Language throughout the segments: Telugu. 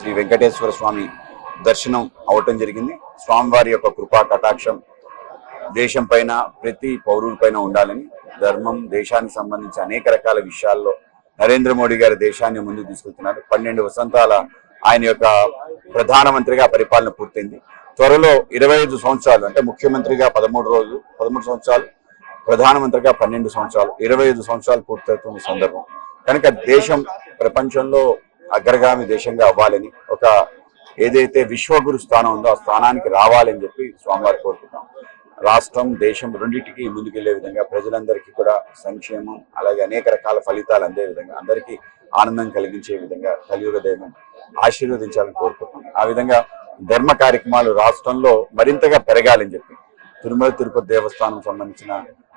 శ్రీ వెంకటేశ్వర స్వామి దర్శనం అవటం జరిగింది. స్వామివారి యొక్క కృపా కటాక్షం దేశం పైన, ప్రతి పౌరుడి పైన ఉండాలని, ధర్మం, దేశానికి సంబంధించి అనేక రకాల విషయాల్లో నరేంద్ర మోడీ గారి దేశాన్ని ముందుకు తీసుకెళ్తున్నారు. 12 వసంతాల ఆయన యొక్క ప్రధానమంత్రిగా పరిపాలన పూర్తయింది. త్వరలో 25 సంవత్సరాలు, అంటే ముఖ్యమంత్రిగా 13 సంవత్సరాలు, ప్రధానమంత్రిగా 12 సంవత్సరాలు, 25 సంవత్సరాలు పూర్తవుతున్న సందర్భం కనుక దేశం ప్రపంచంలో అగ్రగామి దేశంగా అవ్వాలని, ఒక ఏదైతే విశ్వగురు స్థానం ఉందో ఆ స్థానానికి రావాలని చెప్పి స్వామివారు కోరుకుంటాం. రాష్ట్రం, దేశం రెండింటికి ముందుకెళ్లే విధంగా, ప్రజలందరికీ కూడా సంక్షేమం, అలాగే అనేక రకాల ఫలితాలు అందే విధంగా, అందరికీ ఆనందం కలిగించే విధంగా కలియుగ దైవం ఆశీర్వదించాలని కోరుకుంటున్నాం. ఆ విధంగా ధర్మ కార్యక్రమాలు రాష్ట్రంలో మరింతగా పెరగాలని చెప్పి తిరుమల తిరుపతి దేవస్థానం సంబంధించిన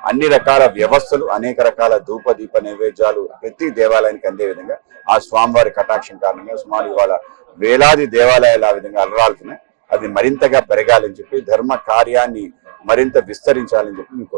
అన్ని రకాల వ్యవస్థలు, అనేక రకాల ధూప దీప నైవేద్యాలు ప్రతి దేవాలయానికి అందే విధంగా ఆ స్వామివారి కటాక్షం కారణంగా సుమారు ఇవాళ వేలాది దేవాలయాలు ఆ విధంగా అలరాలుతున్నాయి. అది మరింతగా పెరగాలని చెప్పి, ధర్మ కార్యాన్ని మరింత విస్తరించాలని చెప్పి మీకు